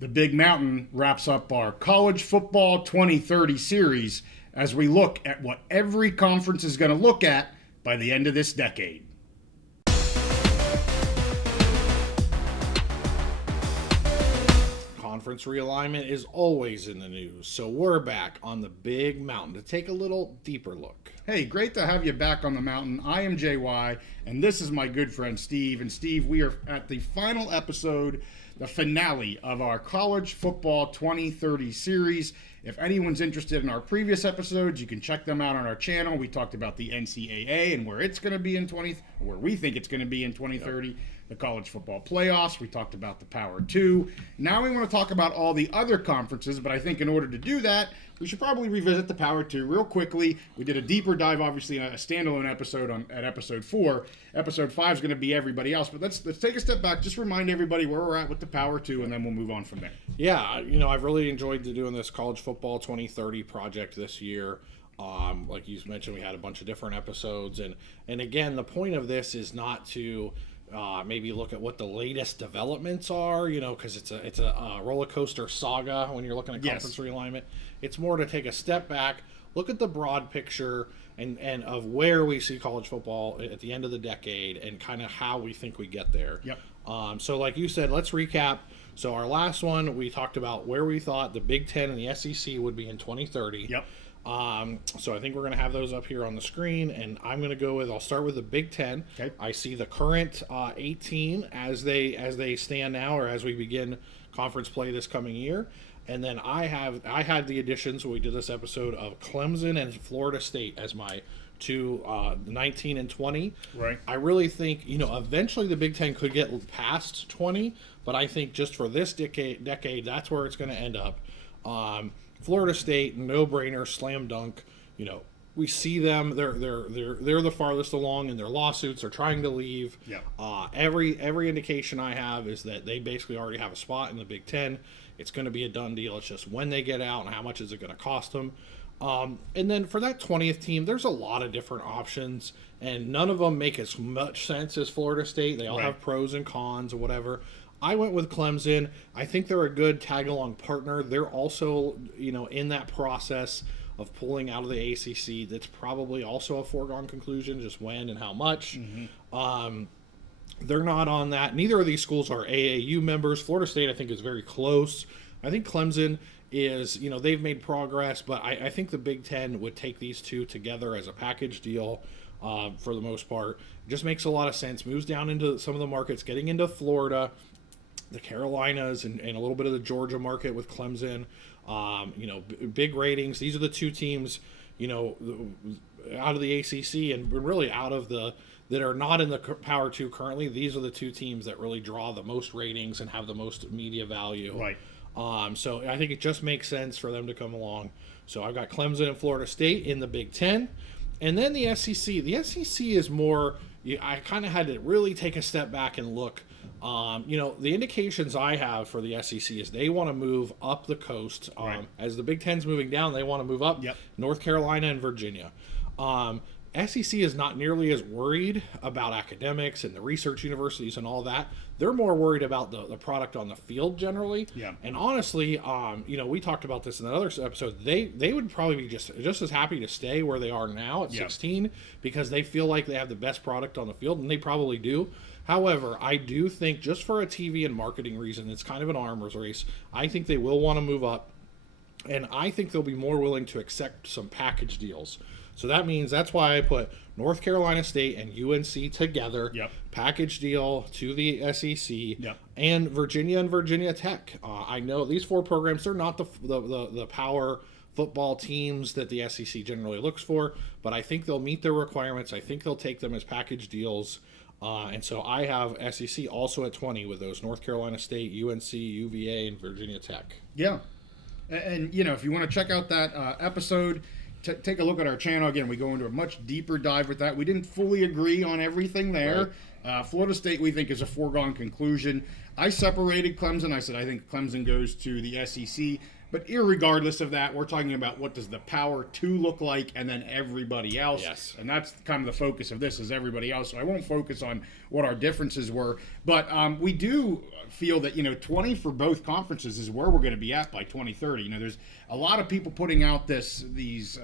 The Big Mountain wraps up our College Football 2030 series as we look at what every conference is going to look at by the end of this decade. Conference realignment is always in the news, so we're back on the Big Mountain to take a little deeper look. Hey, great to have you back on the mountain. I am JY, and this is my good friend Steve. And Steve, we are at the final episode, the finale of our College Football 2030 series. If anyone's interested in our previous episodes, you can check them out on our channel. We talked about the NCAA and where it's going to be where we think it's going to be in 2030. Yep. The college football playoffs. We talked about the Power 2. Now we want to talk about all the other conferences, but I think in order to do that, we should probably revisit the Power 2 real quickly. We did a deeper dive, obviously, in a standalone episode at episode 4. Episode 5 is going to be everybody else, but let's take a step back, just remind everybody where we're at with the Power 2, and then we'll move on from there. Yeah, I've really enjoyed doing this College Football 2030 project this year. Like you mentioned, we had a bunch of different episodes, and again, the point of this is not to maybe look at what the latest developments are, because it's a roller coaster saga when you're looking at conference realignment. It's more to take a step back, look at the broad picture and of where we see college football at the end of the decade and kind of how we think we get there. Yep. So like you said, let's recap. So our last one, we talked about where we thought the Big Ten and the SEC would be in 2030. Yep. So I think we're going to have those up here on the screen, and I'm going to I'll start with the Big Ten. Okay. I see the current 18 as they stand now, or as we begin conference play this coming year. And then I had the additions when we did this episode of Clemson and Florida State as my two 19 and 20. Right. I really think, eventually the Big Ten could get past 20, but I think just for this decade, that's where it's going to end up. Florida State, no-brainer, slam dunk. We see them. They're the farthest along in their lawsuits. They're trying to leave. Yeah. Every indication I have is that they basically already have a spot in the Big Ten. It's going to be a done deal. It's just when they get out and how much is it going to cost them. And then for that 20th team, there's a lot of different options, and none of them make as much sense as Florida State. They all have pros and cons or whatever. I went with Clemson. I think they're a good tag-along partner. They're also, in that process of pulling out of the ACC. That's probably also a foregone conclusion, just when and how much. Mm-hmm. They're not on that. Neither of these schools are AAU members. Florida State, I think, is very close. I think Clemson is, they've made progress, but I think the Big Ten would take these two together as a package deal for the most part. It just makes a lot of sense. Moves down into some of the markets, getting into Florida, the Carolinas, and a little bit of the Georgia market with Clemson. Big ratings. These are the two teams, out of the ACC and really out of that are not in the Power 2 currently. These are the two teams that really draw the most ratings and have the most media value. Right. So I think it just makes sense for them to come along. So I've got Clemson and Florida State in the Big Ten. And then the SEC. The SEC is more, I kind of had to really take a step back and look. The indications I have for the SEC is they want to move up the coast. As the Big Ten's moving down, they want to move up. Yep. North Carolina and Virginia. SEC is not nearly as worried about academics and the research universities and all that. They're more worried about the product on the field generally. Yeah. And honestly, we talked about this in another episode. They would probably be just as happy to stay where they are now at 16 because they feel like they have the best product on the field, and they probably do. However, I do think just for a TV and marketing reason, it's kind of an arms race. I think they will want to move up, and I think they'll be more willing to accept some package deals. So that means that's why I put North Carolina State and UNC together, package deal to the SEC, and Virginia Tech. I know these four programs, they're not the power football teams that the SEC generally looks for, but I think they'll meet their requirements. I think they'll take them as package deals. And so I have SEC also at 20 with those North Carolina State, UNC, UVA, and Virginia Tech. Yeah. And if you want to check out that episode, take a look at our channel. Again, we go into a much deeper dive with that. We didn't fully agree on everything there. Right. Florida State, we think, is a foregone conclusion. I separated Clemson. I said I think Clemson goes to the SEC. But irregardless of that, we're talking about what does the Power 2 look like, and then everybody else. Yes. And that's kind of the focus of this, is everybody else. So I won't focus on what our differences were. But we do feel that, 20 for both conferences is where we're going to be at by 2030. There's a lot of people putting out these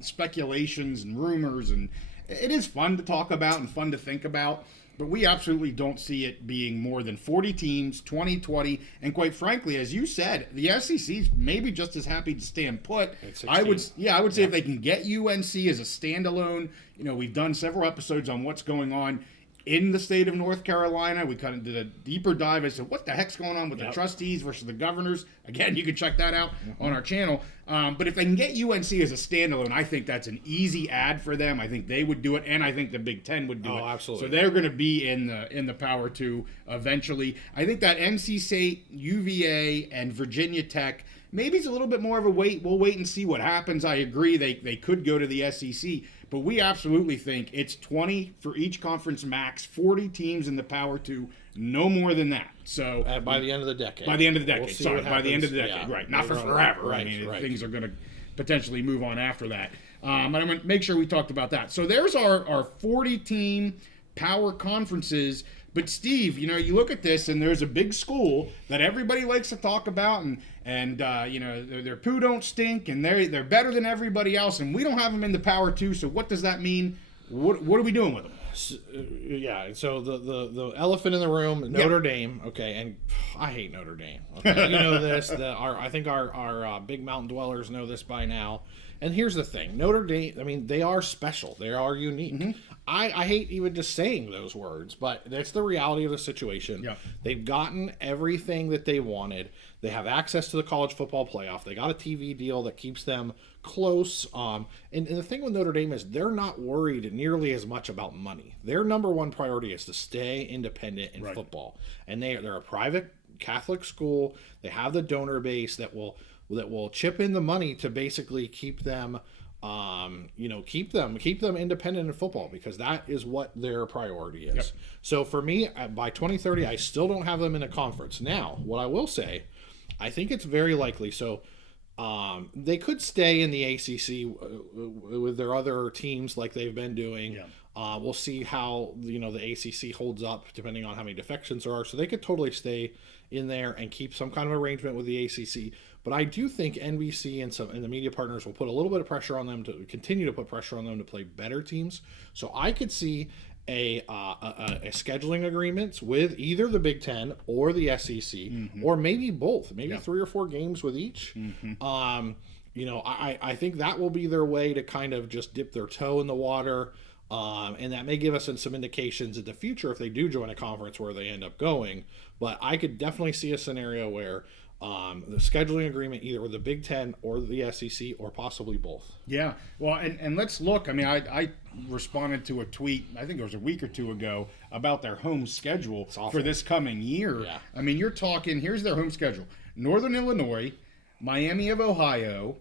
speculations and rumors, and it is fun to talk about and fun to think about. But we absolutely don't see it being more than 40 teams, 2020, and quite frankly, as you said, the SEC's maybe just as happy to stand put. I would say if they can get UNC as a standalone, we've done several episodes on what's going on in the state of North Carolina. We kind of did a deeper dive as to what the heck's going on with the trustees versus the governors. Again, you can check that out on our channel. But if they can get UNC as a standalone, I think that's an easy ad for them. I think they would do it, and I think the Big Ten would do it. Absolutely. So they're going to be in the Power 2 eventually. I think that NC State, UVA, and Virginia Tech, maybe it's a little bit more of a wait. We'll wait and see what happens. I agree they could go to the SEC. But we absolutely think it's 20 for each conference max, 40 teams in the Power 2, no more than that. So by the end of the decade. By the end of the decade. We'll Sorry, by the end of the decade. Right. Not for forever. Right, I mean, right. Things are going to potentially move on after that. I'm going to make sure we talked about that. So there's our 40-team Power conferences. But Steve, you look at this, and there's a big school that everybody likes to talk about, and their poo don't stink, and they're better than everybody else, and we don't have them in the Power 2. So what does that mean? What are we doing with them? So the elephant in the room, Notre Dame. Okay, and I hate Notre Dame. Okay, you know this. I think our big mountain dwellers know this by now. And here's the thing, Notre Dame. I mean, they are special. They are unique. Mm-hmm. I hate even just saying those words, but that's the reality of the situation. Yeah. They've gotten everything that they wanted. They have access to the college football playoff. They got a TV deal that keeps them close. And the thing with Notre Dame is they're not worried nearly as much about money. Their number one priority is to stay independent in football. And they're a private Catholic school. They have the donor base that will chip in the money to basically keep them keep them independent in football, because that is what their priority is. Yep. So for me, by 2030, I still don't have them in a conference. Now, what I will say, I think it's very likely. So they could stay in the ACC with their other teams like they've been doing. Yeah. We'll see how the ACC holds up depending on how many defections there are. So they could totally stay in there and keep some kind of arrangement with the ACC. But I do think NBC and the media partners will put a little bit of pressure on them to continue to put pressure on them to play better teams. So I could see a scheduling agreement with either the Big Ten or the SEC, mm-hmm. or maybe both, maybe 3 or 4 games with each. Mm-hmm. I think that will be their way to kind of just dip their toe in the water. And that may give us some indications in the future if they do join a conference where they end up going. But I could definitely see a scenario where the scheduling agreement either with the Big Ten or the SEC or possibly both. Yeah. Well, and let's look. I mean, I responded to a tweet, I think it was a week or two ago, about their home schedule for this coming year. Yeah. I mean, you're talking, here's their home schedule: Northern Illinois, Miami of Ohio,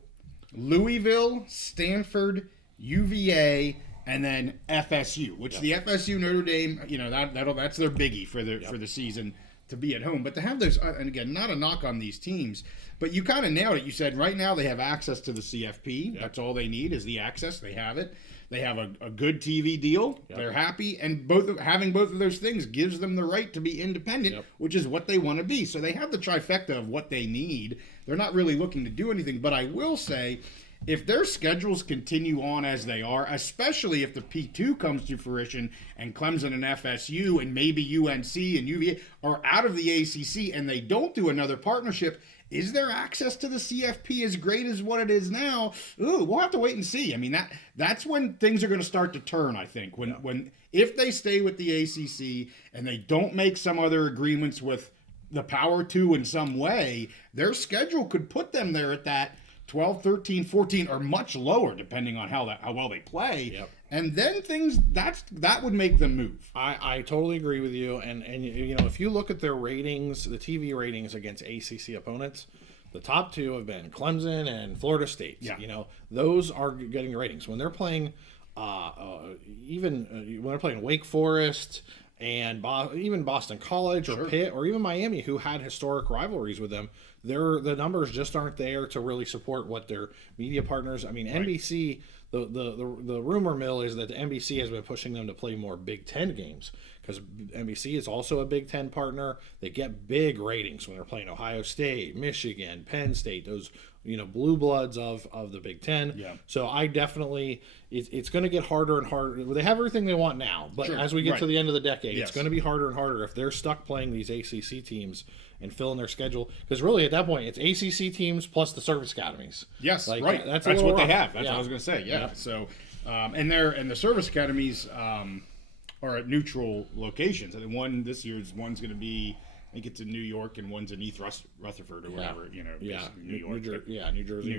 Louisville, Stanford, UVA, and then FSU, which the FSU Notre Dame, that's their biggie for the season, to be at home. But to have those, and again, not a knock on these teams, but you kind of nailed it. You said right now they have access to the CFP. Yep. That's all they need is the access. They have it. They have a good TV deal. Yep. They're happy, and having both of those things gives them the right to be independent, which is what they want to be. So they have the trifecta of what they need. They're not really looking to do anything. But I will say, if their schedules continue on as they are, especially if the P2 comes to fruition and Clemson and FSU and maybe UNC and UVA are out of the ACC and they don't do another partnership, is their access to the CFP as great as what it is now? Ooh, we'll have to wait and see. I mean, that's when things are going to start to turn, I think. If they stay with the ACC and they don't make some other agreements with the Power 2 in some way, their schedule could put them there at that 12, 13, 14, or much lower, depending on how well they play. Yep. And then that would make them move. I totally agree with you. And if you look at their ratings, the TV ratings against ACC opponents, the top 2 have been Clemson and Florida State. Yeah. Those are getting ratings. When they're playing, when they're playing Wake Forest, and even Boston College or Pitt or even Miami, who had historic rivalries with them, the numbers just aren't there to really support what their media partners. I mean, NBC. The rumor mill is that the NBC has been pushing them to play more Big Ten games because NBC is also a Big Ten partner. They get big ratings when they're playing Ohio State, Michigan, Penn State, those blue bloods of the Big Ten. Yeah. So I definitely it's going to get harder and harder. They have everything they want now, but as we get to the end of the decade, it's going to be harder and harder if they're stuck playing these ACC teams and filling their schedule, because really at that point it's ACC teams plus the service academies. Yes, That's what rough. they have. That's what I was going to say. Yeah. So, and the service academies are at neutral locations. I think this year's one's going to be, I think it's in New York, and one's in East Rutherford or whatever. New York. New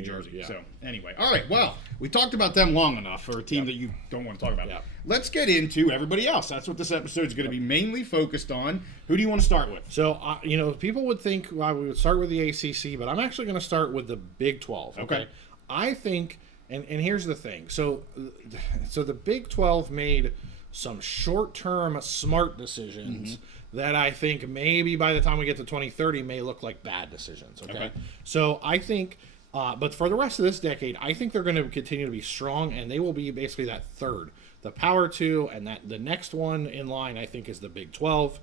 Jersey. Yeah. So anyway, all right. Well, we talked about them long enough for a team that you don't want to talk about. Let's get into everybody else. That's what this episode is going to be mainly focused on. Who do you want to start with? So people would think we would start with the ACC, but I'm actually going to start with the Big 12. Okay. I think, and here's the thing. So the Big 12 made some short-term smart decisions that I think maybe by the time we get to 2030 may look like bad decisions. Okay. So I think, but for the rest of this decade, I think they're going to continue to be strong, and they will be basically that third, the Power 2, and that the next one in line I think is the Big 12.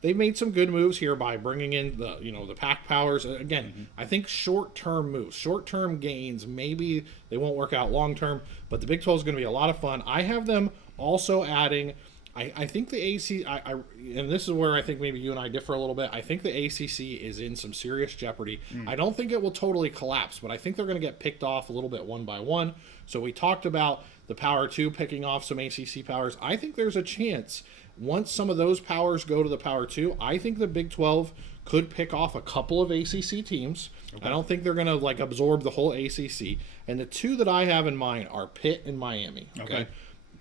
They've made some good moves here by bringing in the Pac powers. Again, I think short-term moves, short-term gains. Maybe they won't work out long-term, but the Big 12 is going to be a lot of fun. I have them also adding. I think the ACC, and this is where I think maybe you and I differ a little bit. I think the ACC is in some serious jeopardy. I don't think it will totally collapse, but I think they're going to get picked off a little bit one by one. So we talked about the Power 2 picking off some ACC powers. I think there's a chance once some of those powers go to the Power 2, I think the Big 12 could pick off a couple of ACC teams. I don't think they're going to absorb the whole ACC. And the two that I have in mind are Pitt and Miami. Okay.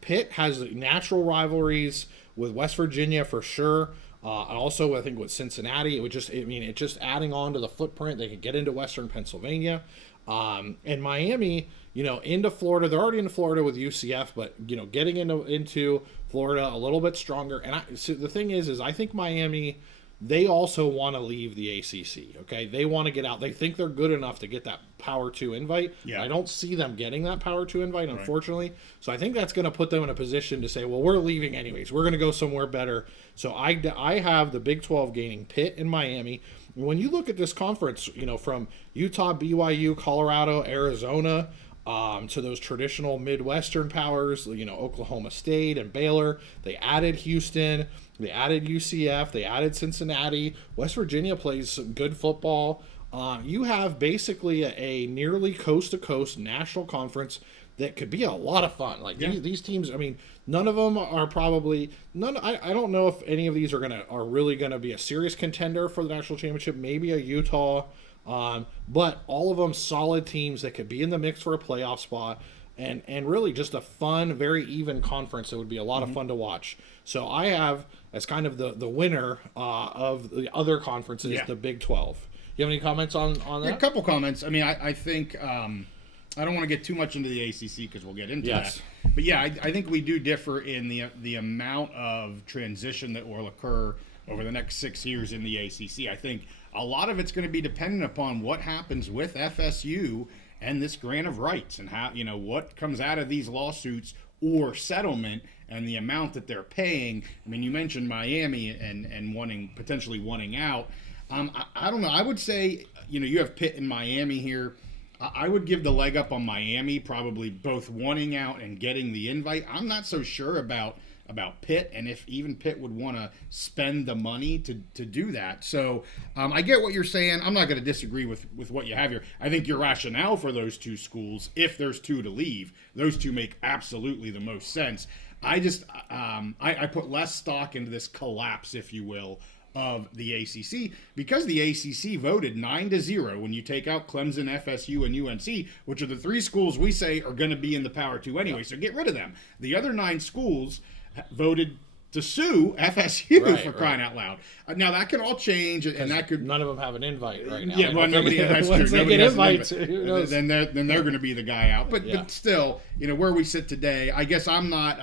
Pitt has natural rivalries with West Virginia for sure. Also, I think with Cincinnati, it's just adding on to the footprint. They could get into Western Pennsylvania. And Miami, into Florida. They're already into Florida with UCF, but, getting into Florida a little bit stronger. And so the thing is I think Miami, they also want to leave the ACC, okay? They want to get out. They think they're good enough to get that Power 2 invite. Yeah. I don't see them getting that Power 2 invite, unfortunately. So I think that's going to put them in a position to say, well, we're leaving anyways. We're going to go somewhere better. So I have the Big 12 gaining Pitt and Miami. When you look at this conference, from Utah, BYU, Colorado, Arizona, to those traditional Midwestern powers, Oklahoma State and Baylor, they added Houston. They added UCF. They added Cincinnati. West Virginia plays some good football. You have basically a nearly coast-to-coast national conference that could be a lot of fun. These teams, none of them are probably none. I don't know if any of these are really gonna be a serious contender for the national championship. Maybe a Utah, but all of them solid teams that could be in the mix for a playoff spot. And really just a fun, very even conference that would be a lot of fun to watch. So I have, as kind of the winner of the other conferences, the Big 12. You have any comments on that? Yeah, a couple comments. I think I don't want to get too much into the ACC because we'll get into that. But yeah, I think we do differ in the amount of transition that will occur over the next 6 years in the ACC. I think a lot of it's going to be dependent upon what happens with FSU and this grant of rights and how, what comes out of these lawsuits or settlement and the amount that they're paying. You mentioned Miami and potentially wanting out. I don't know. I would say, you have Pitt and Miami here. I would give the leg up on Miami, probably both wanting out and getting the invite. I'm not so sure about Pitt, and if even Pitt would want to spend the money to do that. So I get what you're saying. I'm not going to disagree with what you have here. I think your rationale for those two schools, if there's two to leave, those two make absolutely the most sense. I just I put less stock into this collapse, if you will, of the ACC, because the ACC voted 9-0 when you take out Clemson, FSU, and UNC, which are the three schools we say are going to be in the Power 2 anyway, so get rid of them. The other 9 schools voted to sue FSU for crying out loud. Now that can all change, and that could none of them have an invite right now. Yeah, well, nobody. That's true. They Nobody get has invites. Then they're going to be the guy out. But still, where we sit today, I guess I'm not.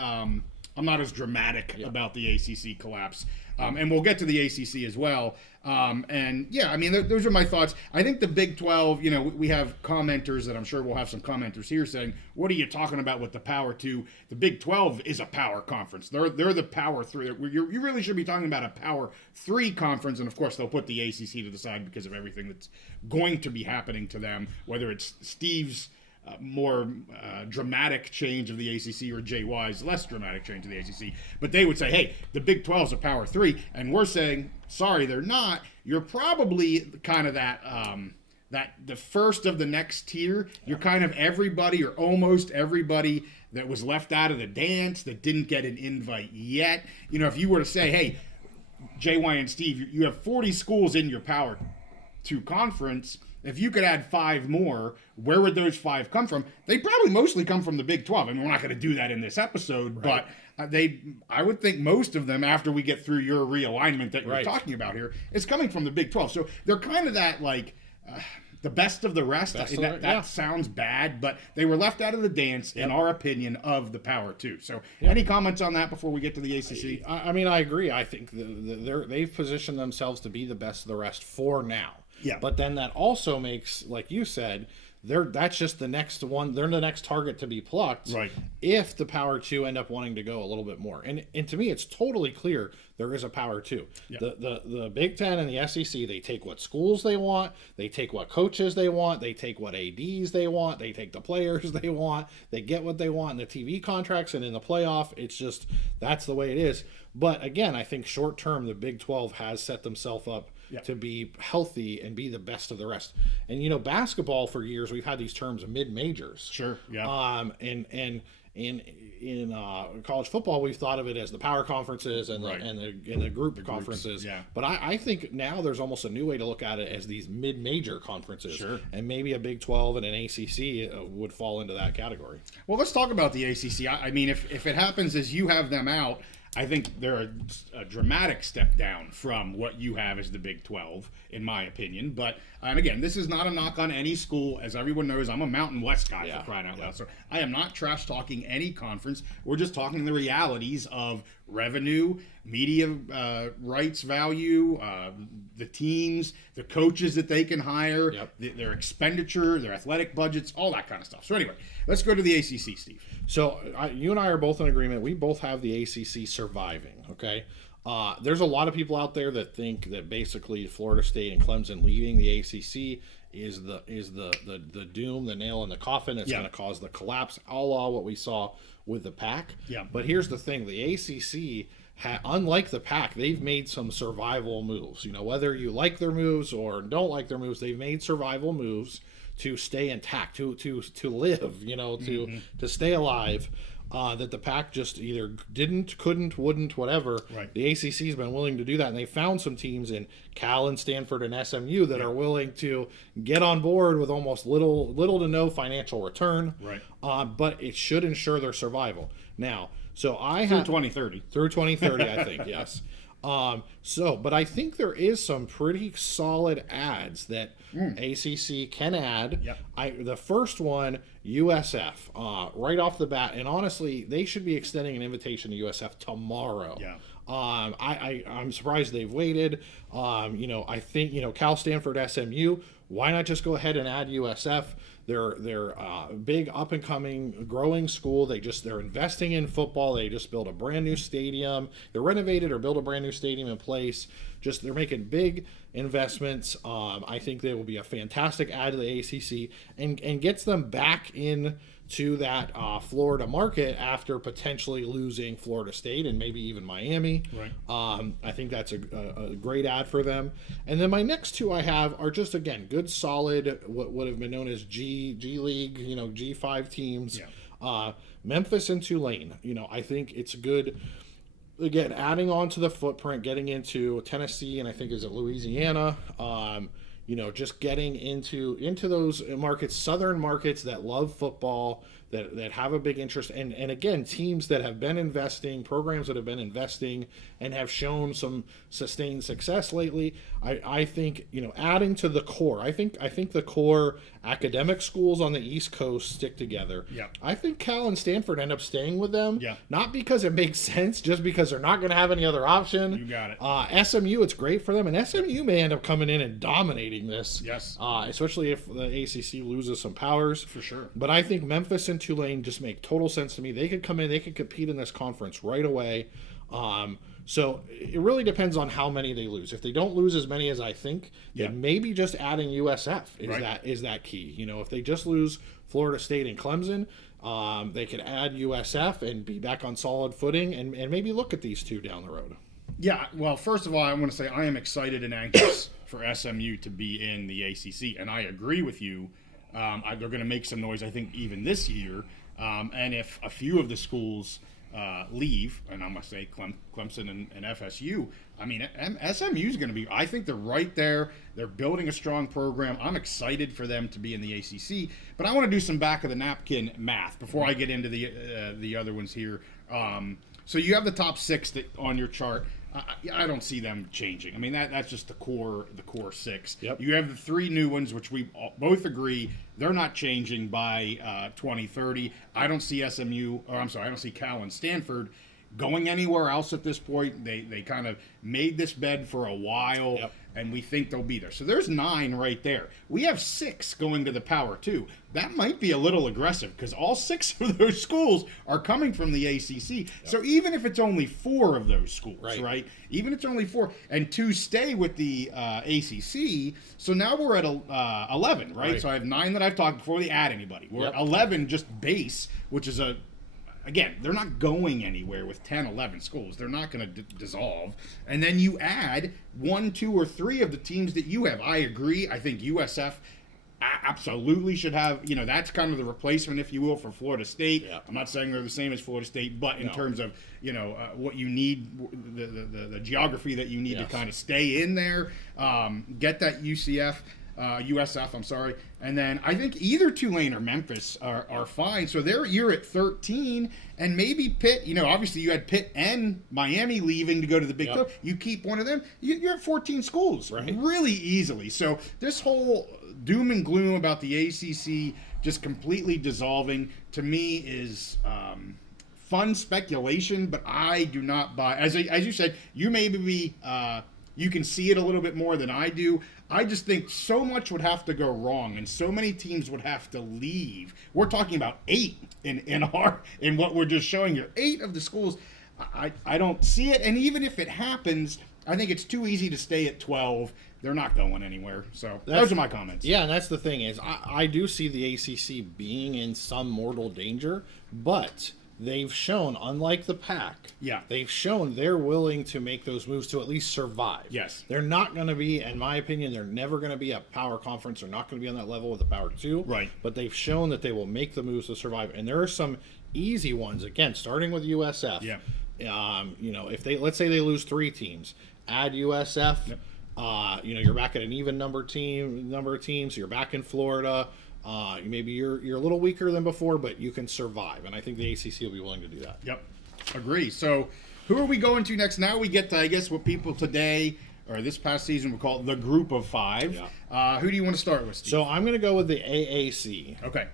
I'm not as dramatic about the ACC collapse. And we'll get to the ACC as well. And yeah, I mean, those are my thoughts. I think the Big 12, we have commenters that I'm sure we'll have some commenters here saying, what are you talking about with the Power 2? The Big 12 is a power conference. They're the Power 3. You really should be talking about a Power 3 conference. And of course, they'll put the ACC to the side because of everything that's going to be happening to them, whether it's Steve's more dramatic change of the ACC or JY's less dramatic change of the ACC. But they would say, hey, the Big 12 is a Power 3. And we're saying, sorry, they're not. You're probably kind of that the first of the next tier. You're kind of everybody or almost everybody that was left out of the dance that didn't get an invite yet. If you were to say, hey, JY and Steve, you have 40 schools in your Power 2 conference. If you could add 5 more, where would those 5 come from? They probably mostly come from the Big 12. I mean, we're not going to do that in this episode, right. But I would think most of them, after we get through your realignment that you're talking about here, is coming from the Big 12. So they're kind of that, the best of the rest. That sounds bad, but they were left out of the dance, in our opinion, of the Power 2. So any comments on that before we get to the ACC? I mean, I agree. I think they've positioned themselves to be the best of the rest for now. Yeah. But then that also makes, like you said, that's just the next one. They're the next target to be plucked. Right. If the Power 2 end up wanting to go a little bit more. And to me, it's totally clear there is a Power 2. Yeah. The Big Ten and the SEC, they take what schools they want. They take what coaches they want. They take what ADs they want. They take the players they want. They get what they want in the TV contracts and in the playoff. It's just, that's the way it is. But again, I think short term, the Big 12 has set themselves up to be healthy and be the best of the rest. And basketball for years we've had these terms of mid-majors. Sure. Yeah. And in college football we've thought of it as the power conferences and the group conferences. Yeah. But I think now there's almost a new way to look at it as these mid-major conferences. Sure. And maybe a Big 12 and an ACC would fall into that category. Well, let's talk about the ACC. I mean, if it happens as you have them out, I think they're a dramatic step down from what you have as the Big 12, in my opinion. But, and again, this is not a knock on any school. As everyone knows, I'm a Mountain West guy for crying out loud. So I am not trash talking any conference. We're just talking the realities of revenue, media rights value, the teams, the coaches that they can hire, their expenditure, their athletic budgets, all that kind of stuff. So anyway, let's go to the ACC, Steve. So you and I are both in agreement. We both have the ACC surviving, okay? There's a lot of people out there that think that basically Florida State and Clemson leaving the ACC is the doom, the nail in the coffin that's going to cause the collapse, a la what we saw with the Pac. Yeah. But here's the thing. The ACC, unlike the Pac, they've made some survival moves. Whether you like their moves or don't like their moves, they've made survival moves to stay intact, to live, to stay alive, that the Pac just either didn't, couldn't, wouldn't, whatever. Right. The ACC's been willing to do that, and they found some teams in Cal and Stanford and SMU that are willing to get on board with almost little to no financial return. Right. But it should ensure their survival. Now, so through 2030. Through 2030, I think, yes. But I think there is some pretty solid ads that ACC can add. Yep. The first one, USF, right off the bat, and honestly, they should be extending an invitation to USF tomorrow. Yeah. I'm surprised they've waited. I think Cal, Stanford, SMU. Why not just go ahead and add USF? They're a big up and coming growing school. They're investing in football. They just built a brand new stadium. They renovated or built a brand new stadium in place. They're making big investments. I think they will be a fantastic add to the ACC and gets them back in to that Florida market after potentially losing Florida State and maybe even Miami. Right. I think that's a great ad for them. And then my next two I have are just, again, good, solid, what would have been known as G League, G5 teams. Yeah. Memphis and Tulane. I think it's good. Again, adding on to the footprint, getting into Tennessee and I think is it Louisiana. Just getting into those markets, southern markets that love football, that have a big interest, and again, teams that have been investing, programs that have been investing and have shown some sustained success lately. I think, adding to the core, I think the core academic schools on the East Coast stick together. Yeah. I think Cal and Stanford end up staying with them. Yeah. Not because it makes sense, just because they're not going to have any other option. You got it. SMU, it's great for them, and SMU may end up coming in and dominating this. Yes. Especially if the ACC loses some powers. For sure. But I think Memphis and Tulane just make total sense to me. They could come in, they could compete in this conference right away. So it really depends on how many they lose. If they don't lose as many as I think, then maybe just adding USF is that key. If they just lose Florida State and Clemson, they could add USF and be back on solid footing and maybe look at these two down the road. Yeah, well, first of all, I want to say I am excited and anxious for SMU to be in the ACC, and I agree with you. They're going to make some noise, I think, even this year. And if a few of the schools leave, and I'm going to say Clemson and FSU, I mean, SMU is going to be, I think they're right there. They're building a strong program. I'm excited for them to be in the ACC. But I want to do some back-of-the-napkin math before I get into the other ones here. So you have the top 6 on your chart. I don't see them changing. I mean, that's just the core 6. Yep. You have the 3 new ones, which we both agree they're not changing by 2030. I don't see I don't see Cal and Stanford going anywhere else at this point. They kind of made this bed for a while, and we think they'll be there. So there's 9 right there. We have 6 going to the Power 2. That might be a little aggressive because all 6 of those schools are coming from the ACC. Yep. So even if it's only 4 of those schools, right? Even if it's only 4, and 2 stay with the ACC, so now we're at 11, right? So I have 9 that I've talked before they add anybody. We're at 11 just base, which is again, they're not going anywhere with 10, 11 schools. They're not going to dissolve. And then you add 1, 2, or 3 of the teams that you have. I agree. I think USF absolutely should have, that's kind of the replacement, if you will, for Florida State. Yeah. I'm not saying they're the same as Florida State, but in terms of, what you need, the geography that you need to kind of stay in there, get that USF, I'm sorry. And then I think either Tulane or Memphis are fine. So you're at 13, and maybe Pitt, obviously you had Pitt and Miami leaving to go to the Big 12. You keep one of them, you're at 14 schools really easily. So this whole doom and gloom about the ACC just completely dissolving, to me, is fun speculation, but I do not buy. As you said, you maybe you can see it a little bit more than I do. I just think so much would have to go wrong, and so many teams would have to leave. We're talking about 8 in what we're just showing you. 8 of the schools. I don't see it, and even if it happens, I think it's too easy to stay at 12. They're not going anywhere. So those are my comments. Yeah, and that's the thing is I do see the ACC being in some mortal danger, but they've shown, unlike the Pac, they've shown they're willing to make those moves to at least survive. Yes. They're not going to be, in my opinion, they're never going to be a power conference. They're not going to be on that level with the Power 2. Right. But they've shown that they will make the moves to survive. And there are some easy ones, again, starting with USF. Yeah. If let's say they lose 3 teams, add USF. Yep. You're back at an even number of teams. You're back in Florida. Maybe you're a little weaker than before, but you can survive, and I think the ACC will be willing to do that. Yep, agree. So, who are we going to next? Now we get to, I guess, what people today or this past season would call the Group of 5. Yeah. Who do you want to start with, Steve? So I'm going to go with the AAC. Okay.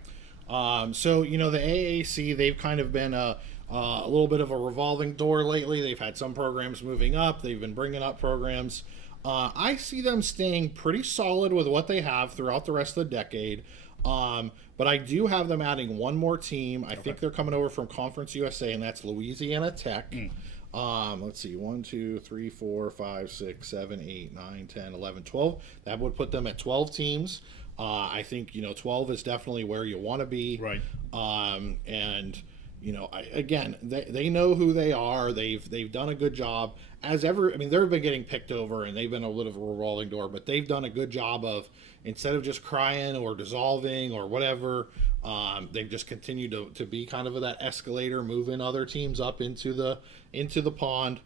The AAC, they've kind of been a little bit of a revolving door lately. They've had some programs moving up. They've been bringing up programs. I see them staying pretty solid with what they have throughout the rest of the decade. But I do have them adding one more team. I think they're coming over from Conference USA, and that's Louisiana Tech. Let's see, 1, 2, 3, 4, 5, 6, 7, 8, 9, 10, 11, 12. That would put them at 12 teams. I think 12 is definitely where you want to be. Right. They know who they are. They've done a good job. They've been getting picked over, and they've been a little of a revolving door, but they've done a good job of, instead of just crying or dissolving or whatever, they've just continued to be kind of that escalator, moving other teams up into the pond.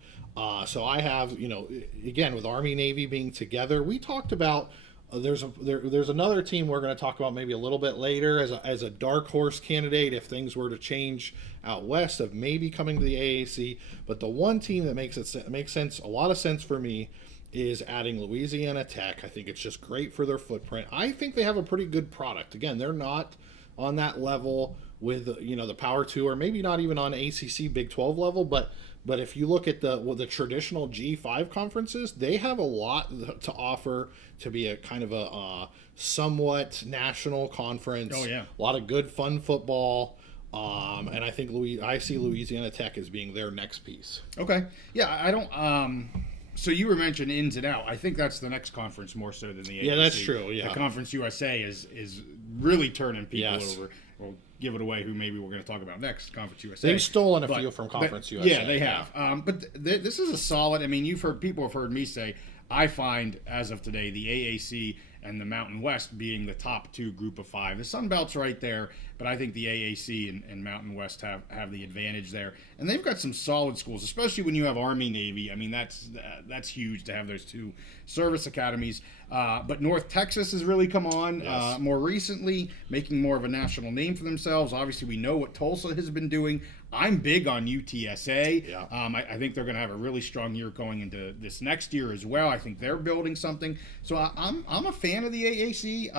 So I have, again, with Army Navy being together, we talked about There's another team we're going to talk about maybe a little bit later as a dark horse candidate if things were to change out west of maybe coming to the AAC. But the one team that makes sense, a lot of sense for me, is adding Louisiana Tech. I think it's just great for their footprint. I think they have a pretty good product. Again, they're not on that level with the Power 2 or maybe not even on ACC Big 12 level, but if you look at the traditional G5 conferences, they have a lot to offer to be a kind of a somewhat national conference. Oh, yeah. A lot of good, fun football. And I think I see Louisiana Tech as being their next piece. Okay. Yeah, I don't. So you were mentioning ins and out. I think that's the next conference more so than the AAC. Yeah, that's true. Yeah. The Conference USA is really turning people Yes. over. We'll give it away who maybe we're going to talk about next, Conference USA. They've stolen a few from Conference USA. Yeah, they have. But this is a solid. I mean, people have heard me say, I find as of today the AAC and the Mountain West being the top two group of five. The Sun Belt's right there, but I think the AAC and Mountain West have the advantage there. And they've got some solid schools, especially when you have Army, Navy. I mean, that's huge to have those two service academies. But North Texas has really come on more recently, making more of a national name for themselves. Obviously, we know what Tulsa has been doing. I'm big on UTSA. Yeah. I think they're going to have a really strong year going into this next year as well. I think they're building something. So I'm a fan of the AAC.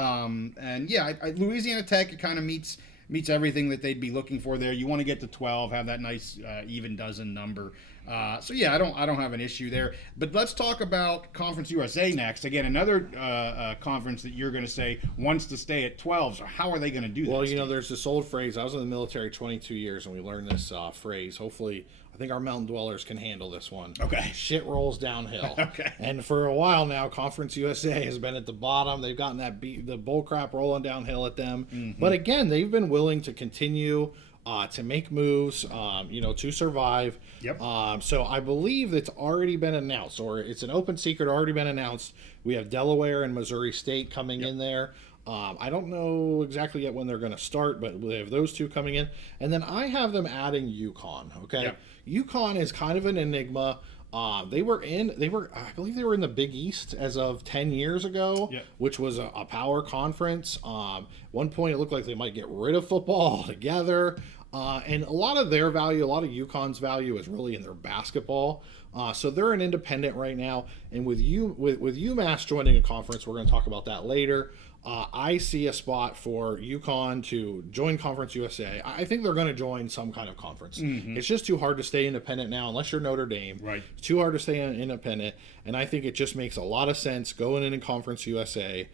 And yeah, Louisiana Tech, it kind of meets everything that they'd be looking for there. You want to get to 12, have that nice even dozen number. So yeah, I don't have an issue there. But let's talk about Conference USA next. Again, another conference that you're going to say wants to stay at 12. So how are they going to do that? Well, there's this old phrase. I was in the military 22 years, and we learned this phrase. Hopefully, I think our mountain dwellers can handle this one. Okay. Shit rolls downhill. Okay. And for a while now, Conference USA has been at the bottom. They've gotten the bull crap rolling downhill at them. Mm-hmm. But again, they've been willing to continue to make moves, to survive. Yep. So I believe it's already been announced, or it's an open secret already been announced. We have Delaware and Missouri State coming in there. I don't know exactly yet when they're going to start, but we have those two coming in. And then I have them adding UConn, okay? Yep. UConn is kind of an enigma. I believe they were in the Big East as of 10 years ago, which was a power conference. One point it looked like they might get rid of football altogether. And a lot of their value, a lot of UConn's value is really in their basketball. So they're an independent right now. And with UMass joining a conference, we're going to talk about that later. I see a spot for UConn to join Conference USA. I think they're going to join some kind of conference. Mm-hmm. It's just too hard to stay independent now, unless you're Notre Dame. Right. It's too hard to stay independent, and I think it just makes a lot of sense going in Conference USA.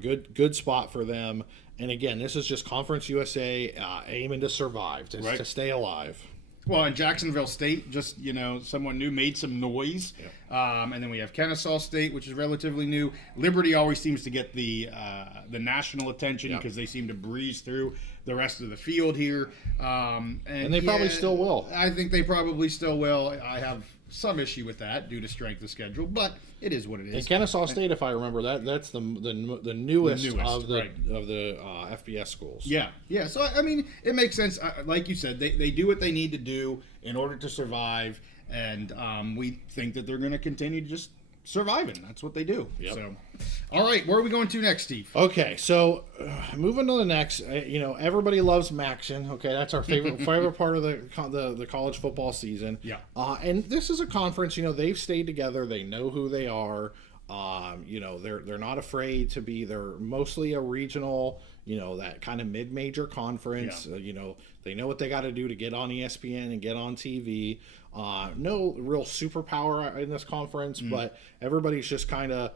Good spot for them. And again, this is just Conference USA aiming to survive, to stay alive. Well, and Jacksonville State, just, someone new, made some noise. Yep. And then we have Kennesaw State, which is relatively new. Liberty always seems to get the national attention because they seem to breeze through the rest of the field here. And they probably still will. I think they probably still will. I have some issue with that due to strength of schedule, but it is what it is. And Kennesaw State, if I remember, that's the newest of the FBS schools. Yeah. So I mean, it makes sense. Like you said, they do what they need to do in order to survive, and we think that they're going to continue to just surviving. That's what they do. Yep. So, all right, where are we going to next, Steve? Okay, so moving to the next. Everybody loves Maction. Okay, that's our favorite part of the college football season. Yeah. And this is a conference. They've stayed together. They know who they are. They're not afraid to be. They're mostly a regional. That kind of mid-major conference. Yeah. They know what they got to do to get on ESPN and get on TV. No real superpower in this conference, but everybody's just kind of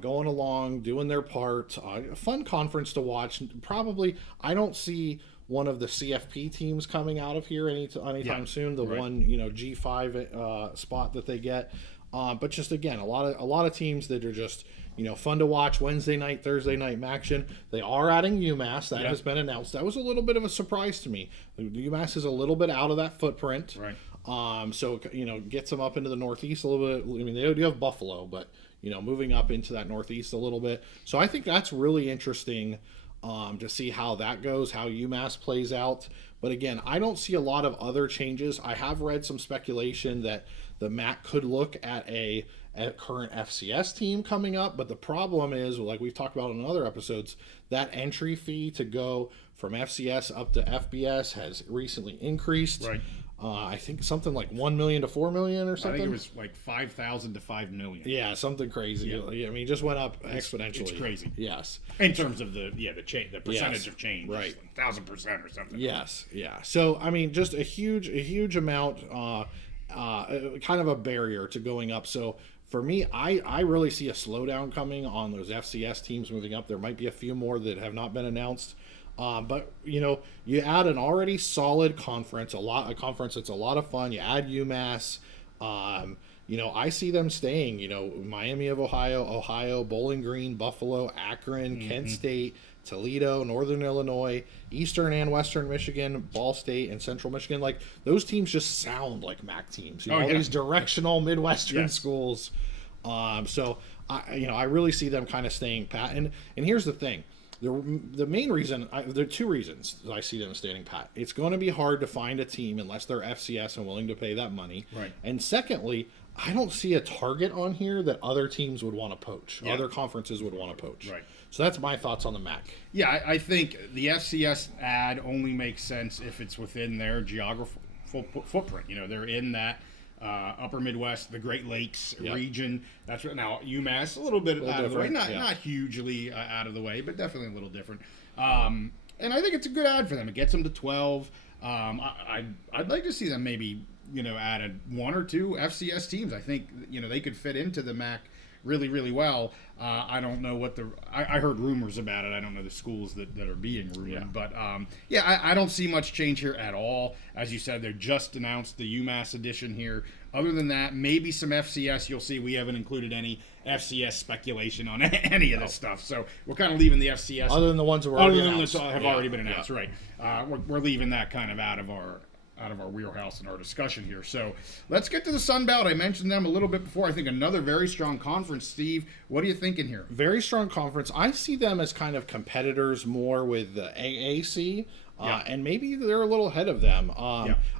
going along, doing their part. A fun conference to watch. Probably, I don't see one of the CFP teams coming out of here anytime soon. The one G5 spot that they get. But just again, a lot of teams that are just fun to watch. Wednesday night, Thursday night action. They are adding UMass. That has been announced. That was a little bit of a surprise to me. UMass is a little bit out of that footprint. Right. So gets them up into the Northeast a little bit. I mean, they do have Buffalo, but moving up into that Northeast a little bit. So I think that's really interesting. to see how that goes, how UMass plays out. But again, I don't see a lot of other changes. I have read some speculation that the MAC could look at a current FCS team coming up, but the problem is, like we've talked about in other episodes, that entry fee to go from FCS up to FBS has recently increased. Right. I think something like 1 million to 4 million or something. I think it was like 5,000 to 5 million. Yeah, something crazy. Yeah. I mean, it just went up exponentially. It's crazy. Yes. In terms of the percentage of change, right? 1,000% or something. Yes. Yeah. So I mean, just a huge amount, kind of a barrier to going up. So for me, I really see a slowdown coming on those FCS teams moving up. There might be a few more that have not been announced. But you add an already solid conference, a conference that's a lot of fun. You add UMass. I see them staying. Miami of Ohio, Bowling Green, Buffalo, Akron, Kent State, Toledo, Northern Illinois, Eastern and Western Michigan, Ball State, and Central Michigan. Like those teams just sound like MAC teams. All these directional Midwestern schools. So I really see them kind of staying pat. And here's the thing. The main reason, there are two reasons that I see them standing pat. It's going to be hard to find a team unless they're FCS and willing to pay that money. Right. And secondly, I don't see a target on here that other teams would want to poach. Yeah. Other conferences would want to poach. Right. So that's my thoughts on the MAC. Yeah, I think the FCS ad only makes sense if it's within their geographical footprint. They're in that upper Midwest, the Great Lakes region. That's what, now UMass a little bit out of the way, not hugely out of the way, but definitely a little different. And I think it's a good ad for them. It gets them to 12. I'd like to see them maybe add one or two FCS teams. I think they could fit into the MAC really, really well. I don't know what I heard rumors about it. I don't know the schools that are being rumored, but I don't see much change here at all. As you said, they just announced the UMass edition here. Other than that, maybe some FCS. You'll see we haven't included any FCS speculation on any of this stuff, so we're kind of leaving the FCS other than the ones that were already announced. Have already been announced, right? We're leaving that kind of out of our wheelhouse in our discussion here. So let's get to the Sun Belt. I mentioned them a little bit before. I think another very strong conference. Steve, what are you thinking here? Very strong conference. I see them as kind of competitors more with the AAC, and maybe they're a little ahead of them.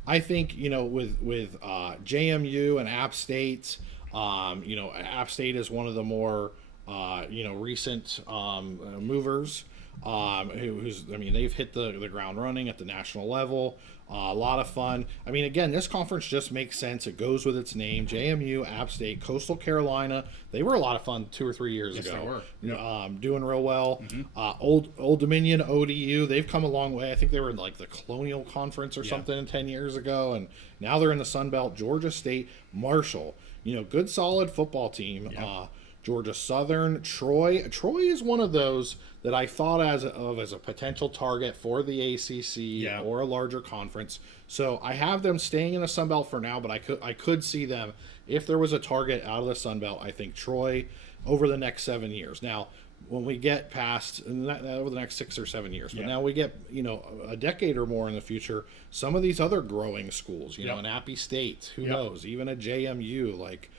I think with JMU and App State. App State is one of the more recent movers. They've hit the ground running at the national level. A lot of fun. I mean, again, this conference just makes sense. It goes with its name. JMU, App State, Coastal Carolina. They were a lot of fun 2 or 3 years ago. They were. Yep. Doing real well. Old Dominion, ODU. They've come a long way. I think they were in like the Colonial Conference or something 10 years ago, and now they're in the Sun Belt. Georgia State, Marshall. Good solid football team. Yep. Georgia Southern, Troy. Troy is one of those that I thought as a potential target for the ACC or a larger conference. So I have them staying in the Sun Belt for now, but I could see them, if there was a target out of the Sun Belt, I think Troy over the next 7 years. Now, when we get past over the next 6 or 7 years, but now we get a decade or more in the future, some of these other growing schools, an Appy State, who knows, even a JMU, like.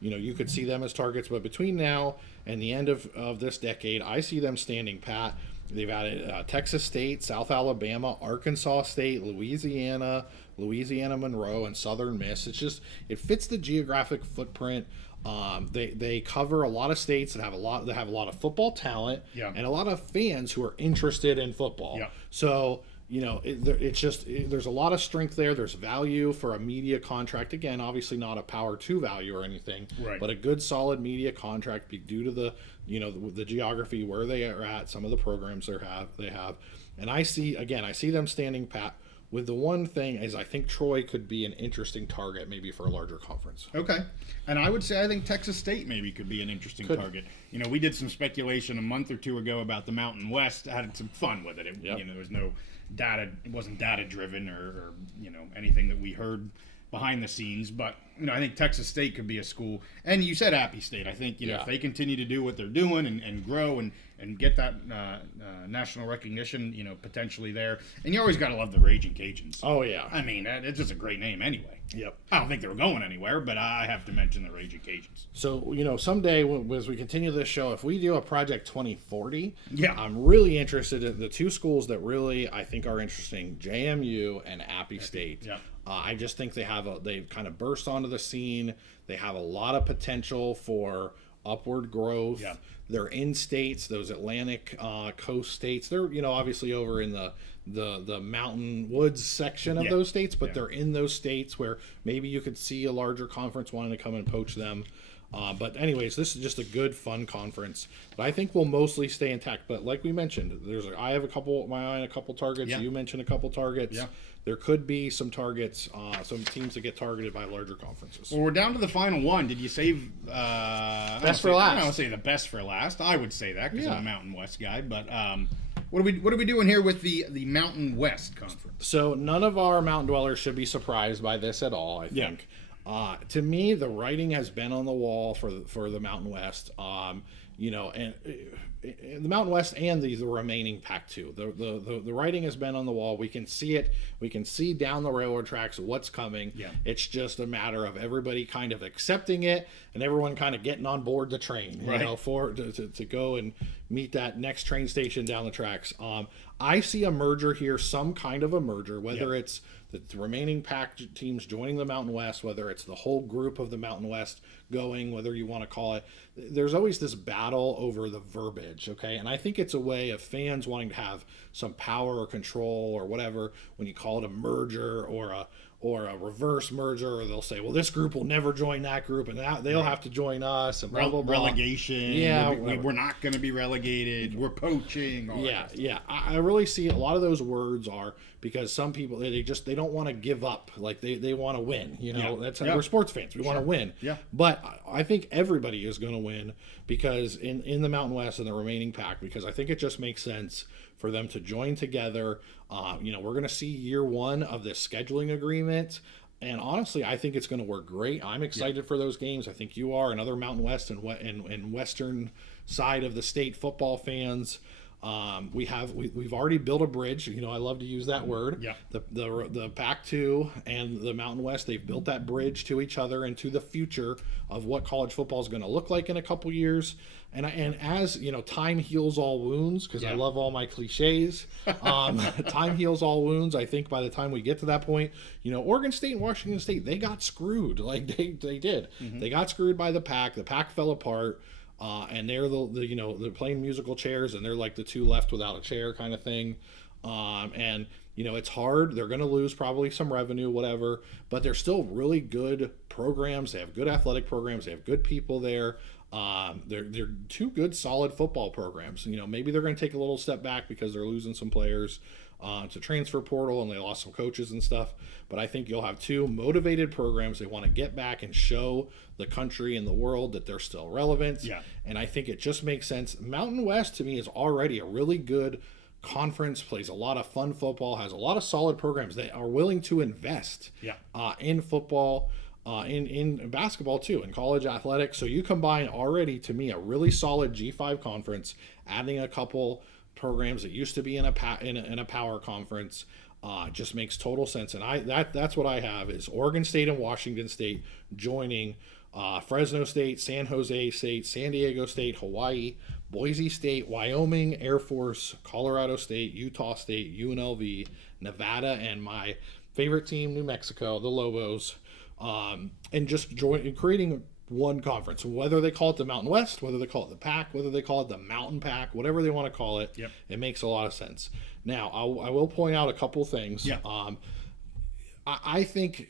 You could see them as targets, but between now and the end of this decade, I see them standing pat. They've added Texas State, South Alabama, Arkansas State, Louisiana Monroe, and Southern Miss. It fits the geographic footprint. They cover a lot of states that have a lot of football talent and a lot of fans who are interested in football. Yeah. So. There's a lot of strength there. There's value for a media contract. Again, obviously not a Power 2 value or anything, but a good solid media contract due to the geography where they are at, some of the programs they have. And I see them standing pat. With the one thing is, I think Troy could be an interesting target maybe for a larger conference. Okay. And I would say I think Texas State maybe could be an interesting target. We did some speculation a month or two ago about the Mountain West. I had some fun with it. There was no data. It wasn't data driven or anything that we heard behind the scenes. But I think Texas State could be a school, and you said Appy State. I think if they continue to do what they're doing and grow and get that national recognition, potentially there. And you always got to love the Raging Cajuns. Oh yeah, I mean it's just a great name anyway. Yep. I don't think they were going anywhere, but I have to mention the Raging Cajuns. So, someday as we continue this show, if we do a Project 2040, yeah, I'm really interested in the two schools that really I think are interesting, JMU and Appy State. Yeah. I just think they've kind of burst onto the scene. They have a lot of potential for upward growth. Yeah. They're in states, those Atlantic coast states. They're, obviously over in the mountain woods section of those states, but they're in those states where maybe you could see a larger conference wanting to come and poach them. But anyways, this is just a good, fun conference. But I think we'll mostly stay intact. But like we mentioned, I have my eye on a couple targets. Yeah. You mentioned a couple targets. Yeah. There could be some targets, some teams that get targeted by larger conferences. Well, we're down to the final one. Did you save best for last? I don't say the best for last. I would say that because I'm a Mountain West guy. But what are we doing here with the Mountain West Conference? So none of our mountain dwellers should be surprised by this at all, I think. To me, the writing has been on the wall for the Mountain West. And the Mountain West and the remaining Pac-2. The writing has been on the wall. We can see it. We can see down the railroad tracks what's coming. Yeah. It's just a matter of everybody kind of accepting it and everyone kind of getting on board the train, to go and meet that next train station down the tracks. I see a merger here, some kind of a merger, whether it's the remaining Pac teams joining the Mountain West, whether it's the whole group of the Mountain West going, whether you want to call it. There's always this battle over the verbiage, okay? And I think it's a way of fans wanting to have some power or control or whatever when you call it a merger or a reverse merger, or they'll say, well, this group will never join that group, and they'll have to join us, and blah, blah, blah. Relegation. Yeah. We're not going to be relegated. We're poaching. Yeah. I really see a lot of those words are because some people, they don't want to give up. Like, they want to win. We're sports fans. We want to win. Yeah. But I think everybody is going to win because in the Mountain West and the remaining Pac, because I think it just makes sense for them to join together. We're going to see year one of this scheduling agreement. And honestly, I think it's going to work great. I'm excited for those games. I think you are, and other Mountain West and Western side of the state football fans. We've already built a bridge. I love to use that word. Yeah. The Pac-2 and the Mountain West, they've built that bridge to each other and to the future of what college football is going to look like in a couple years. And as time heals all wounds, because I love all my cliches. Time heals all wounds. I think by the time we get to that point, Oregon State and Washington State, they got screwed. Like they did. Mm-hmm. They got screwed by the Pac. The Pac fell apart. And they're they're playing musical chairs, and they're like the two left without a chair kind of thing. And it's hard. They're going to lose probably some revenue, whatever, but they're still really good programs. They have good athletic programs. They have good people there. They're two good, solid football programs. Maybe they're going to take a little step back because they're losing some players to transfer portal, and they lost some coaches and stuff. But I think you'll have two motivated programs. They want to get back and show the country and the world that they're still relevant. Yeah. And I think it just makes sense. Mountain West to me is already a really good conference, plays a lot of fun football, has a lot of solid programs that are willing to invest in football, in basketball too, in college athletics. So you combine already, to me, a really solid G5 conference, adding a couple programs that used to be in a power conference, just makes total sense. And that's what I have is Oregon State and Washington State joining Fresno State, San Jose State, San Diego State, Hawaii, Boise State, Wyoming, Air Force, Colorado State, Utah State, UNLV, Nevada, and my favorite team, New Mexico, the Lobos, and just creating one conference. Whether they call it the Mountain West, whether they call it the Pac, whether they call it the Mountain Pac, whatever they want to call it, It makes a lot of sense. Now, I will point out a couple things. Yeah. I think,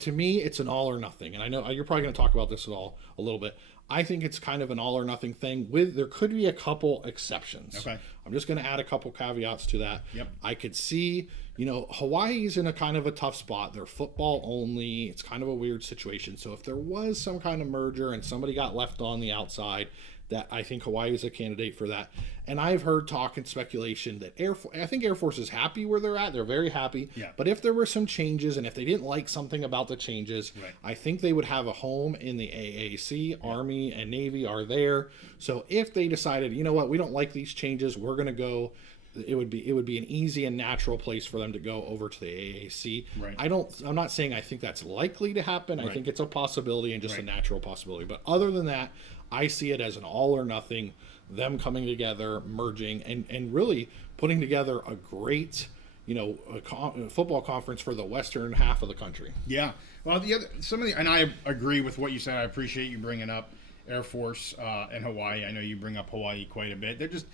to me, it's an all or nothing. And I know you're probably going to talk about this a little bit. I think it's kind of an all or nothing thing. There could be a couple exceptions. Okay. I'm just going to add a couple caveats to that. Yep. I could see, Hawaii's in a kind of a tough spot. They're football only. It's kind of a weird situation. So if there was some kind of merger and somebody got left on the outside, that I think Hawaii is a candidate for that. And I've heard talk and speculation that I think Air Force is happy where they're at. They're very happy. Yeah. But if there were some changes, and if they didn't like something about the changes, Right. I think they would have a home in the AAC. Army and Navy are there. So if they decided, you know what, we don't like these changes, we're going to go, it would be an easy and natural place for them to go over to the AAC. Right. I'm not saying I think that's likely to happen. I Right. think it's a possibility and just a Right. natural possibility. But other than that, I see it as an all or nothing, them coming together, merging, and really putting together a great, a football conference for the western half of the country. Yeah. Well, and I agree with what you said. I appreciate you bringing up Air Force and Hawaii. I know you bring up Hawaii quite a bit. They're just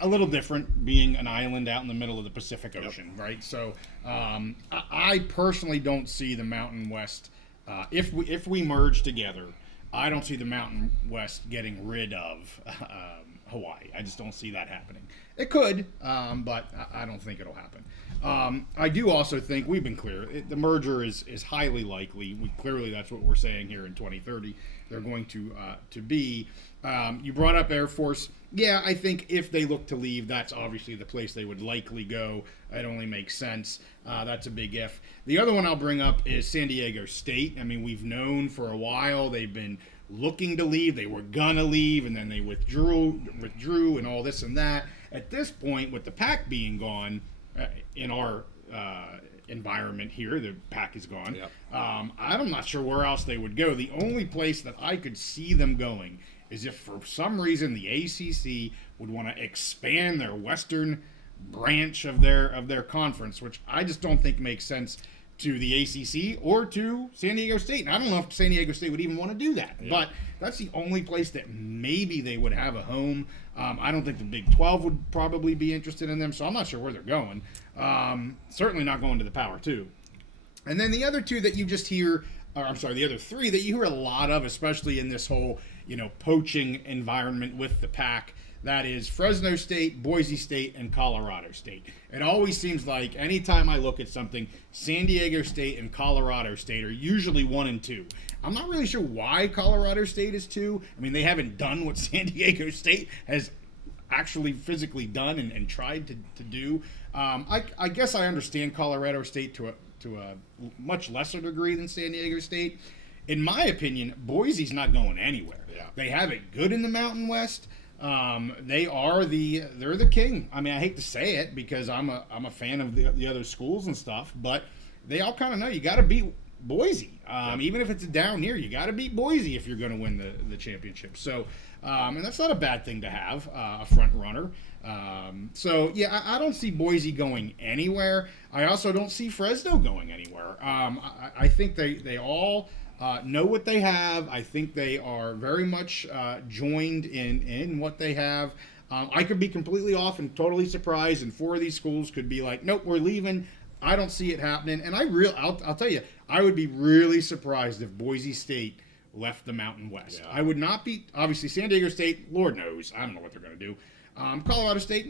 a little different, being an island out in the middle of the Pacific Ocean, right? So I personally don't see the Mountain West. If we merge together, I don't see the Mountain West getting rid of Hawaii. I just don't see that happening. It could, but I don't think it'll happen. I do also think we've been clear. The merger is highly likely. Clearly, that's what we're saying here in 2030. They're going to be. You brought up Air Force. Yeah, I think if they look to leave, that's obviously the place they would likely go. It only makes sense. That's a big if. The other one I'll bring up is San Diego State. I mean, we've known for a while they've been looking to leave. They were gonna leave, and then they withdrew, and all this and that. At this point, with the PAC being gone in our environment here, the PAC is gone. Yep. I'm not sure where else they would go. The only place that I could see them going is if for some reason the ACC would want to expand their western branch of their conference, which I just don't think makes sense to the ACC or to San Diego State. And I don't know if San Diego State would even want to do that. Yeah. But that's the only place that maybe they would have a home. I don't think the Big 12 would probably be interested in them, so I'm not sure where they're going. Certainly not going to the Power 2. And then the other two that you just hear, the other three that you hear a lot of, especially in this whole, poaching environment with the PAC, that is Fresno State, Boise State, and Colorado State. It always seems like anytime I look at something, San Diego State and Colorado State are usually 1 and 2. I'm not really sure why Colorado State is 2. I mean, they haven't done what San Diego State has actually physically done and tried to do. I guess I understand Colorado State to a much lesser degree than San Diego State. In my opinion, Boise's not going anywhere. Yeah. They have it good in the Mountain West. They're the king. I mean, I hate to say it because I'm a fan of the other schools and stuff, but they all kind of know you got to beat Boise. Even if it's down here, you got to beat Boise if you're going to win the championship. So, and that's not a bad thing to have, a front runner. I don't see Boise going anywhere. I also don't see Fresno going anywhere. I think they all know what they have. I think they are very much joined in what they have. I could be completely off and totally surprised, and 4 of these schools could be like, nope, we're leaving. I don't see it happening. And I'll tell you, I would be really surprised if Boise State left the Mountain West. Yeah. I would not be. Obviously, San Diego State, Lord knows, I don't know what they're going to do. Colorado State,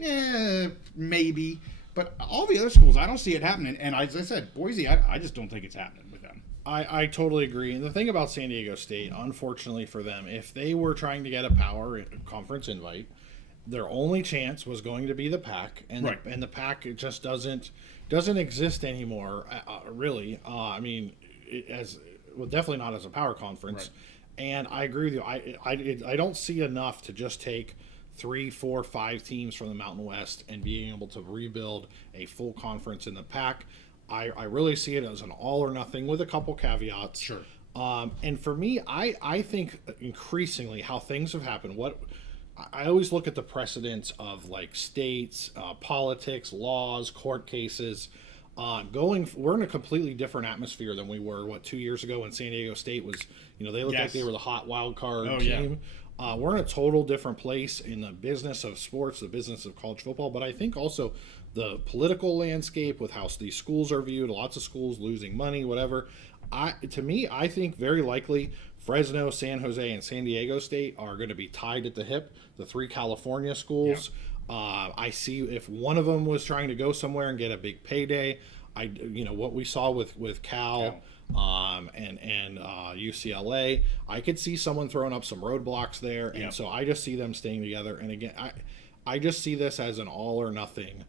maybe. But all the other schools, I don't see it happening. And as I said, Boise, I just don't think it's happening with them. I totally agree. And the thing about San Diego State, unfortunately for them, if they were trying to get a power conference invite, their only chance was going to be the PAC, and right. The PAC it just doesn't exist anymore. Really, I mean, definitely not as a power conference. Right. And I agree with you. I don't see enough to just take 3, 4, 5 teams from the Mountain West and being able to rebuild a full conference in the PAC. I really see it as an all or nothing with a couple caveats. Sure. And for me, I think increasingly how things have happened. I always look at the precedents of like states, politics, laws, court cases. We're in a completely different atmosphere than we were 2 years ago when San Diego State was. They looked like they were the hot wild card team. Yeah. We're in a total different place in the business of sports, the business of college football. But I think also the political landscape with how these schools are viewed, lots of schools losing money, whatever. I think very likely Fresno, San Jose, and San Diego State are going to be tied at the hip. The 3 California schools. Yeah. I see if one of them was trying to go somewhere and get a big payday. What we saw with Cal. and UCLA. I could see someone throwing up some roadblocks there, and so I just see them staying together. And again, I just see this as an all or nothing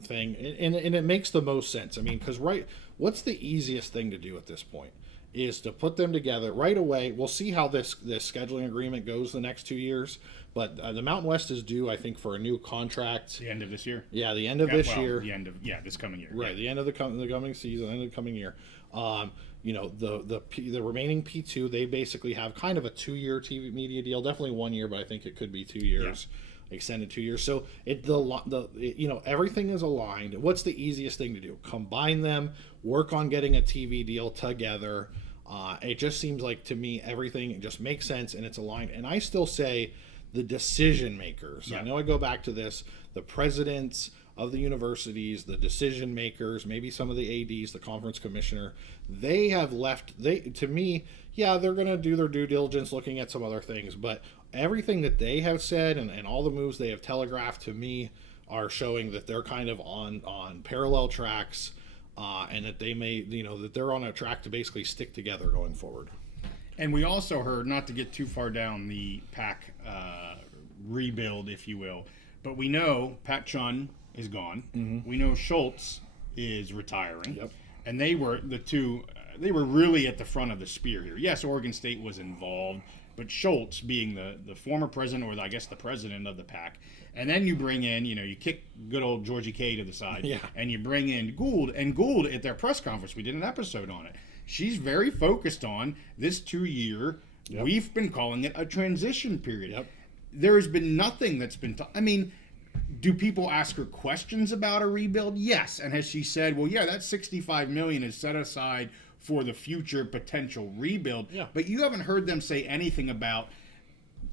thing, and it makes the most sense. I mean, because what's the easiest thing to do at this point is to put them together right away. We'll see how this scheduling agreement goes the next 2 years, but the Mountain West is due, I think, for a new contract. The end of this year. Yeah, the end of this year. The end of this coming year. Right, the end of the coming season, end of the coming year. The remaining P2, they basically have kind of a 2-year TV media deal. Definitely 1 year, but I think it could be 2 years. Yeah. Extended 2 years. So everything is aligned. What's the easiest thing to do? Combine them, work on getting a TV deal together. It just seems like, to me, everything just makes sense and it's aligned. And I still say the decision makers. I know I go back to this, the presidents of the universities, the decision makers, maybe some of the ADs, the conference commissioner, they have left, to me, they're going to do their due diligence looking at some other things, but everything that they have said and all the moves they have telegraphed to me are showing that they're kind of on parallel tracks, and that they may, that they're on a track to basically stick together going forward. And we also heard, not to get too far down the PAC rebuild, if you will, but we know Pat Chun is gone. Mm-hmm. We know Schultz is retiring. Yep. And they were they were really at the front of the spear here. Yes, Oregon State was involved, but Schultz being the former president, or I guess the president of the PAC, and then you bring in, you kick good old Georgie K to the side, and you bring in Gould. And Gould, at their press conference, we did an episode on it. She's very focused on this 2-year. Yep. We've been calling it a transition period. Yep. There has been nothing that's been do people ask her questions about a rebuild? Yes. And has she said, well, that $65 million is set aside for the future potential rebuild? Yeah. But you haven't heard them say anything about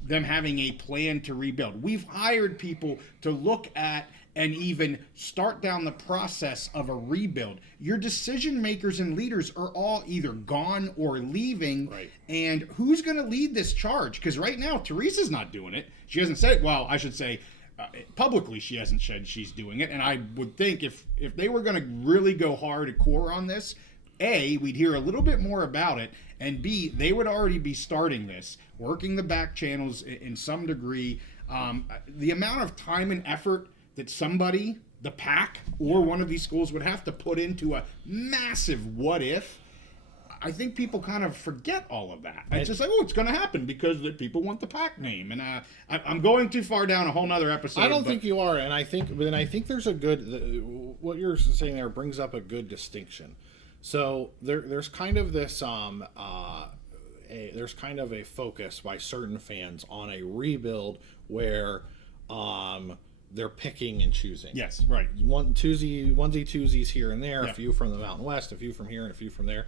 them having a plan to rebuild. We've hired people to look at and even start down the process of a rebuild. Your decision makers and leaders are all either gone or leaving. Right. And who's going to lead this charge? Because right now, Teresa's not doing it. She hasn't said it. Well, I should say, publicly, she hasn't said she's doing it. And I would think if they were going to really go hardcore on this, A, we'd hear a little bit more about it, and B, they would already be starting this, working the back channels in some degree. The amount of time and effort that somebody, the PAC or one of these schools, would have to put into a massive what if, I think people kind of forget all of that. It's just like, it's going to happen because the people want the PAC name. And I'm going too far down a whole nother episode. I don't think you are. And I think there's a good, what you're saying there brings up a good distinction. So there's kind of this, there's kind of a focus by certain fans on a rebuild where they're picking and choosing. Yes, right. Onesie twosies here and there, a few from the Mountain West, a few from here, and a few from there.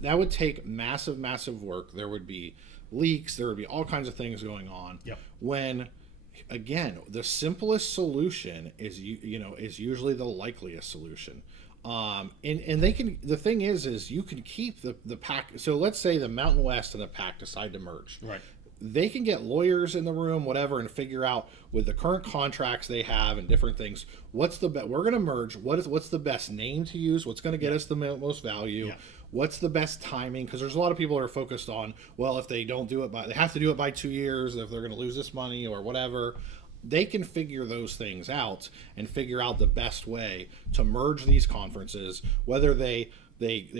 That would take massive work. There would be leaks. There would be all kinds of things going on. Yep. When, again, the simplest solution is is usually the likeliest solution. And they can. The thing is you can keep the PAC. So let's say the Mountain West and the PAC decide to merge. Right. They can get lawyers in the room, whatever, and figure out with the current contracts they have and different things. We're going to merge. What's the best name to use? What's going to get us the most value? Yeah. What's the best timing? Because there's a lot of people that are focused on, well, if they don't do it they have to do it by 2 years. If they're going to lose this money or whatever, they can figure those things out and figure out the best way to merge these conferences. Whether they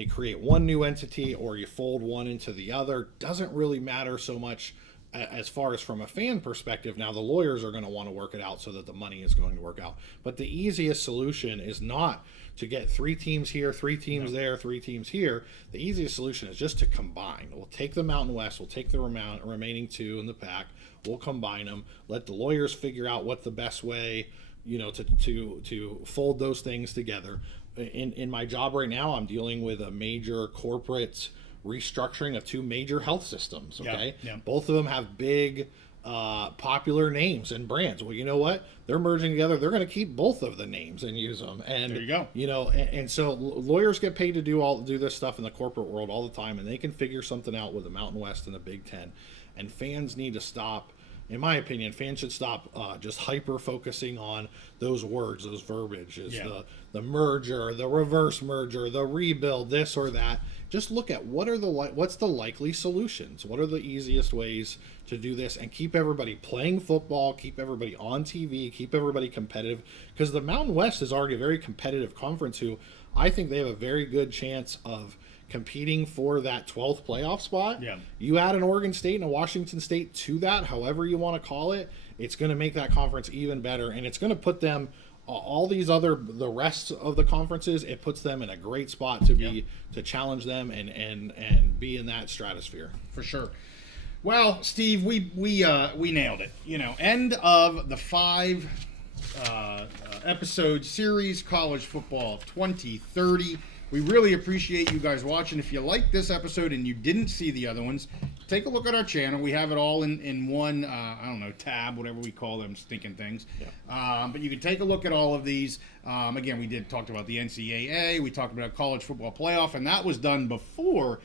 create one new entity or you fold one into the other doesn't really matter so much. As far as from a fan perspective, now the lawyers are going to want to work it out so that the money is going to work out. But the easiest solution is not to get 3 teams here, 3 teams there, 3 teams here. The easiest solution is just to combine. We'll take the Mountain West, we'll take the remaining 2 in the PAC, we'll combine them, let the lawyers figure out what the best way, to fold those things together. In my job right now, I'm dealing with a major corporate restructuring of 2 major health systems. Okay. Yeah. Both of them have big popular names and brands. Well, you know what? They're merging together. They're going to keep both of the names and use them. And there you go. And so lawyers get paid to do this stuff in the corporate world all the time, and they can figure something out with the Mountain West and the Big Ten. And fans need to stop in my opinion, fans should stop just hyper focusing on those words, those verbiages, the merger, the reverse merger, the rebuild, this or that. Just look at what's the likely solutions, what are the easiest ways to do this, and keep everybody playing football, keep everybody on TV, keep everybody competitive, because the Mountain West is already a very competitive conference who I think they have a very good chance of competing for that 12th playoff spot. Yeah. You add an Oregon State and a Washington State to that, however you want to call it, it's going to make that conference even better, and it's going to put them the rest of the conferences, it puts them in a great spot to challenge them and be in that stratosphere. For sure. Well, Steve, we nailed it. End of the 5 episode series, College Football 2030. We really appreciate you guys watching. If you liked this episode and you didn't see the other ones, take a look at our channel. We have it all in one, tab, whatever we call them stinking things. Yeah. But you can take a look at all of these. Again, we talked about the NCAA. We talked about college football playoff, and that was done before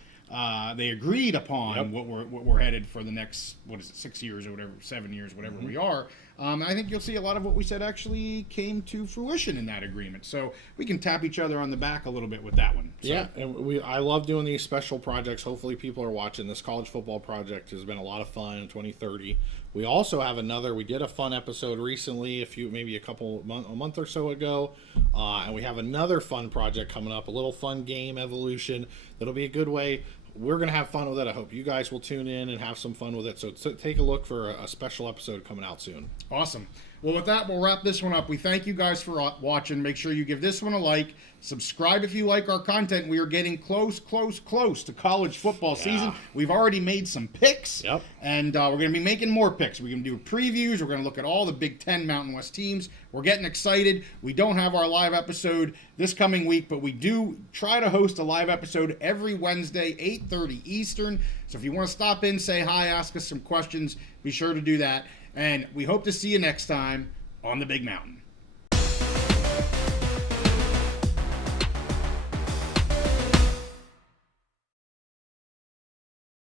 they agreed upon what we're headed for the next 6 years or whatever, 7 years, whatever we are. I think you'll see a lot of what we said actually came to fruition in that agreement. So we can tap each other on the back a little bit with that one. So. Yeah, and I love doing these special projects. Hopefully people are watching. This college football project has been a lot of fun in 2030. We also have we did a fun episode recently, a month or so ago, and we have another fun project coming up, a little fun game evolution that'll be a good way. We're going to have fun with it. I hope you guys will tune in and have some fun with it. So take a look for a special episode coming out soon. Awesome. Well, with that, we'll wrap this one up. We thank you guys for watching. Make sure you give this one a like. Subscribe if you like our content. We are getting close to college football season. We've already made some picks. Yep. And we're going to be making more picks. We're going to do previews. We're going to look at all the Big Ten Mountain West teams. We're getting excited. We don't have our live episode this coming week, but we do try to host a live episode every Wednesday, 8:30 Eastern. So if you want to stop in, say hi, ask us some questions, be sure to do that. And we hope to see you next time on the Big Mountain.